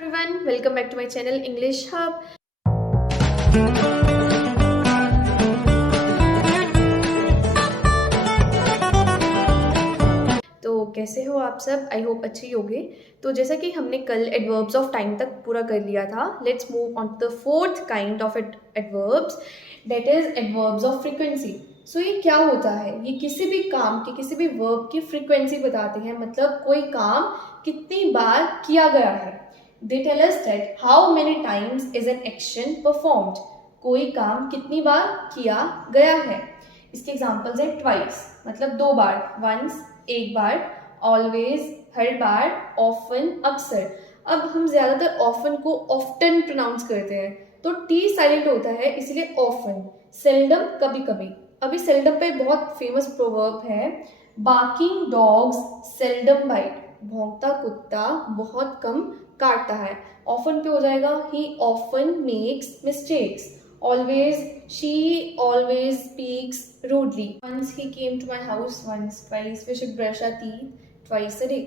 everyone, welcome back to my channel English Hub. तो कैसे हो आप सब? आई होप अच्छे ही होंगे। तो जैसा कि हमने कल एडवर्ब्स ऑफ टाइम तक पूरा कर लिया था, let's move on to the fourth kind of adverbs, that is adverbs of frequency. So ये क्या होता है? ये किसी भी काम की, किसी भी वर्ब की फ्रीक्वेंसी बताते हैं, मतलब कोई काम कितनी बार किया गया है। They tell us that how many times is an action performed. कोई काम कितनी बार किया गया है। इसके एग्जाम्पल्स हैं ट्वाइस मतलब दो बार, वंस एक बार, ऑलवेज हर बार, ऑफन अक्सर। अब हम ज्यादातर ऑफन को ऑफ्टन प्रोनाउंस करते हैं, तो टी साइलेंट होता है इसलिए ऑफन। सेल्डम कभी कभी। अभी सेल्डम पे बहुत फेमस प्रोवर्ब है, बार्किंग डॉग्स सेल्डम बाइट। भौंकता कुत्ता बहुत कम काटता है। ऑफन पे हो जाएगा he often makes mistakes. Always she always speaks rudely. Once he came to my house once, twice we should brush our teeth twice a day.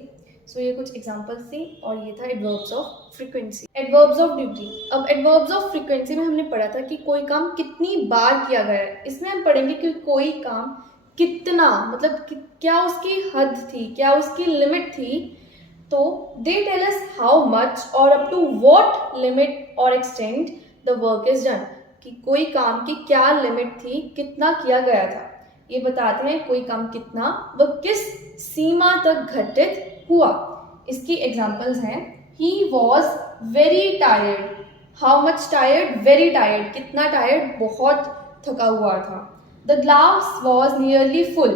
So ये कुछ एग्जांपल्स थे और ये था adverbs of frequency. Adverbs of degree. अब adverbs of frequency में हमने पढ़ा था कि कोई काम कितनी बार किया गया है। इसमें हम पढ़ेंगे कि कोई काम कितना, मतलब क्या उसकी हद थी, क्या उसकी लिमिट थी। तो they tell us how much or up to what limit or extent the work is done, कि कोई काम की क्या लिमिट थी, कितना किया गया था। ये बताते हैं कोई काम कितना व किस सीमा तक घटित हुआ। इसकी एग्जांपल्स हैं, he was very tired. How much tired? Very tired. कितना टायर्ड? बहुत थका हुआ था। The glass was nearly full.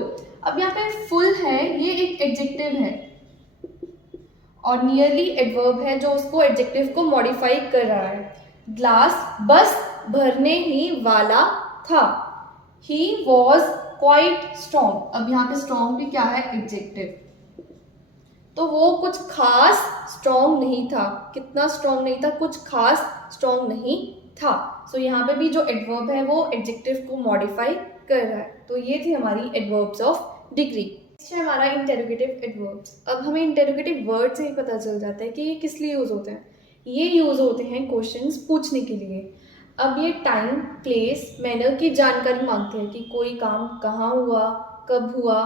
अब यहाँ पे फुल है, ये एक एडजेक्टिव है और नियरली एडवर्ब है जो उसको एडजेक्टिव को मॉडिफाई कर रहा है। ग्लास बस भरने ही वाला था। He was quite strong. अब यहाँ पे स्ट्रॉन्ग भी क्या है? एडजेक्टिव। तो वो कुछ खास स्ट्रॉन्ग नहीं था। कितना स्ट्रॉन्ग नहीं था? कुछ खास स्ट्रॉन्ग नहीं था। सो यहाँ पे भी जो एडवर्ब है वो एडजेक्टिव को मॉडिफाई कर रहा है। तो ये थी हमारी एडवर्ब्स ऑफ डिग्री। हमारा इंटेरोगेटिव एडवर्ब्स। अब हमें इंटेरोगेटिव वर्ड से ही पता चल जाता है कि ये किस लिए यूज होते हैं। ये यूज होते हैं क्वेश्चंस पूछने के लिए। अब ये टाइम, प्लेस, मैनर की जानकारी मांगते हैं कि कोई काम कहाँ हुआ, कब हुआ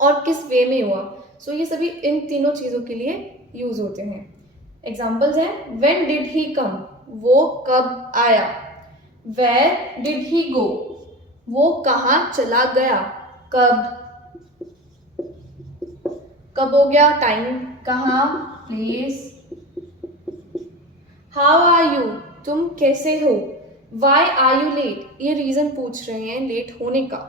और किस वे में हुआ। सो ये सभी इन तीनों चीज़ों के लिए यूज होते हैं। एग्जाम्पल्स हैं, व्हेन डिड ही कम? वो कब आया। वेयर डिड ही गो? वो कहाँ चला गया। कब? कब हो गया? टाइम। कहाँ? प्लेस। How are you? तुम कैसे हो। Why are you late? ये रीजन पूछ रहे हैं लेट होने का।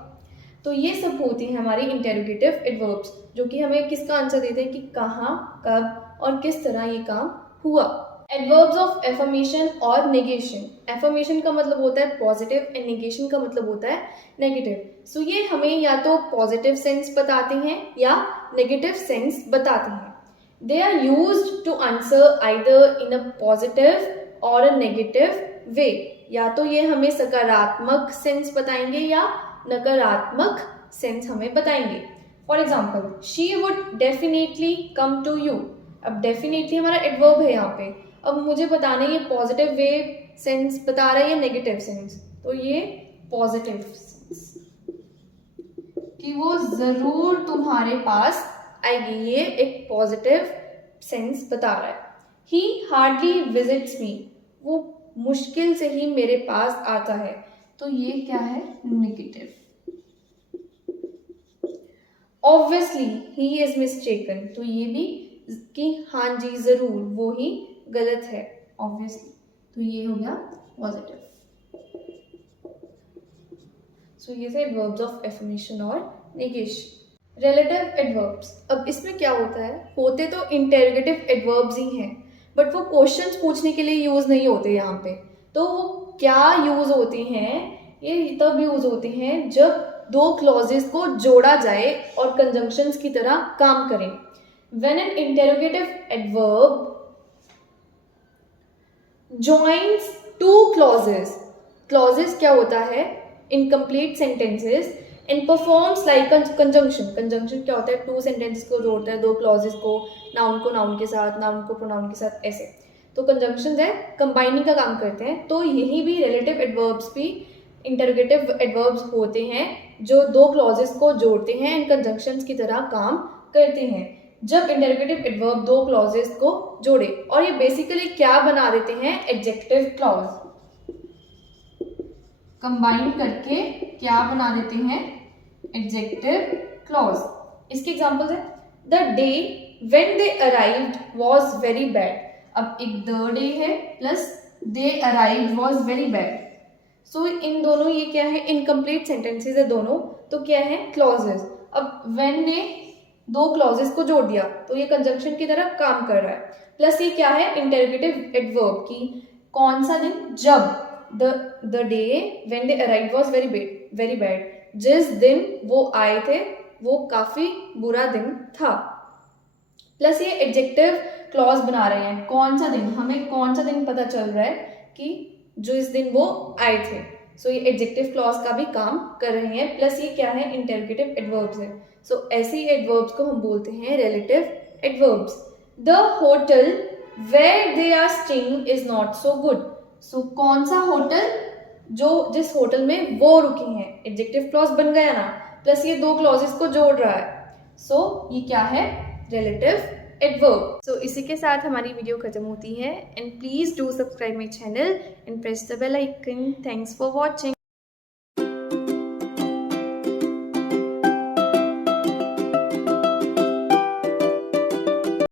तो ये सब होती हैं हमारी इंटेरोगेटिव एडवर्ब्स, जो कि हमें किसका आंसर देते हैं कि कहाँ, कब और किस तरह ये काम हुआ। एडवर्ब्स ऑफ एफर्मेशन और नेगेशन। एफर्मेशन का मतलब होता है पॉजिटिव एंड नेगेशन का मतलब होता है नेगेटिव। सो ये हमें या तो पॉजिटिव सेंस बताते हैं या नेगेटिव सेंस बताते हैं। They are used to answer either in a positive or a negative way. या तो ये हमें सकारात्मक सेंस बताएंगे या नकारात्मक सेंस हमें बताएंगे। For example, she would definitely come to you. अब डेफिनेटली हमारा एडवर्ब है यहाँ पे। अब मुझे बताना है ये पॉजिटिव वे सेंस बता रहा है या नेगेटिव सेंस। तो ये पॉजिटिव सेंस, कि वो जरूर तुम्हारे पास आएगी, ये एक पॉजिटिव सेंस बता रहा है। ही हार्डली विजिट्स मी। वो मुश्किल से ही मेरे पास आता है। तो ये क्या है? Negative. Obviously he is mistaken. तो ये भी कि हाँ जी जरूर, वो ही गलत है, ऑब्वियसली। तो ये हो गया पॉजिटिव। सो ये थे एडवर्ब्स ऑफ एफर्मेशन और नेगेशन। Relative adverbs. अब इसमें क्या होता है, होते तो इंटेरोगेटिव एडवर्ब्स ही हैं, बट वो क्वेश्चंस पूछने के लिए यूज नहीं होते यहाँ पे। तो वो क्या यूज होते हैं? ये तब यूज होते हैं जब दो क्लॉजेस को जोड़ा जाए और कंजंक्शंस की तरह काम करें। When an interrogative adverb joins two clauses, clauses क्या होता है? Incomplete sentences and performs like conjunction. Conjunction क्या होता है? टू sentences को जोड़ता है, दो clauses को, noun के साथ, noun को pronoun के साथ, ऐसे। तो कंजंक्शंस है कंबाइनिंग का काम करते हैं। तो यही भी रिलेटिव एडवर्ब्स भी इंटरोगेटिव एडवर्ब्स होते हैं जो दो क्लॉजेस को जोड़ते हैं एंड कंजंक्शंस की तरह काम करते हैं। जब इंटरोगेटिव एडवर्ब दो क्लॉजेस को जोड़े, और ये बेसिकली क्या बना देते हैं, एडजेक्टिव क्लॉज कंबाइन करके क्या बना देते हैं, एडजेक्टिव क्लॉज। इसके एग्जांपल्स है, the day when they arrived was very bad. अब एक द डे है plus they arrived was very bad. So इन दोनों ये क्या है, इनकम्प्लीट सेंटेंसेस है दोनों, तो क्या है, क्लॉजेस। अब व्हेन ने दो क्लॉजेस को जोड़ दिया तो ये कंजंक्शन की तरह काम कर रहा है। प्लस ये क्या है, इंटरोगेटिव एडवर्ब की कौन सा दिन, जब, the day when they arrived was very bad, जिस दिन वो आए थे वो काफी बुरा दिन था। प्लस ये एडजेक्टिव क्लॉज बना रहे हैं, कौन सा दिन, हमें कौन सा दिन पता चल रहा है कि जो इस दिन वो आए थे। सो ये एडजेक्टिव क्लॉज का भी काम कर रहे हैं। प्लस ये क्या है, इंटरोगेटिव एडवर्ब्स है। सो ऐसे ही एडवर्ब्स को हम बोलते हैं relative adverbs. The hotel where they are staying is not so good. So कौन सा होटल, जो जिस होटल में वो रुके हैं, एडजेक्टिव क्लॉज बन गया ना, प्लस ये दो क्लॉजेस को जोड़ रहा है। सो ये क्या है, रिलेटिव एडवर्ब। सो इसी के साथ हमारी वीडियो खत्म होती है and please do subscribe my channel and press the bell icon. Thanks for watching.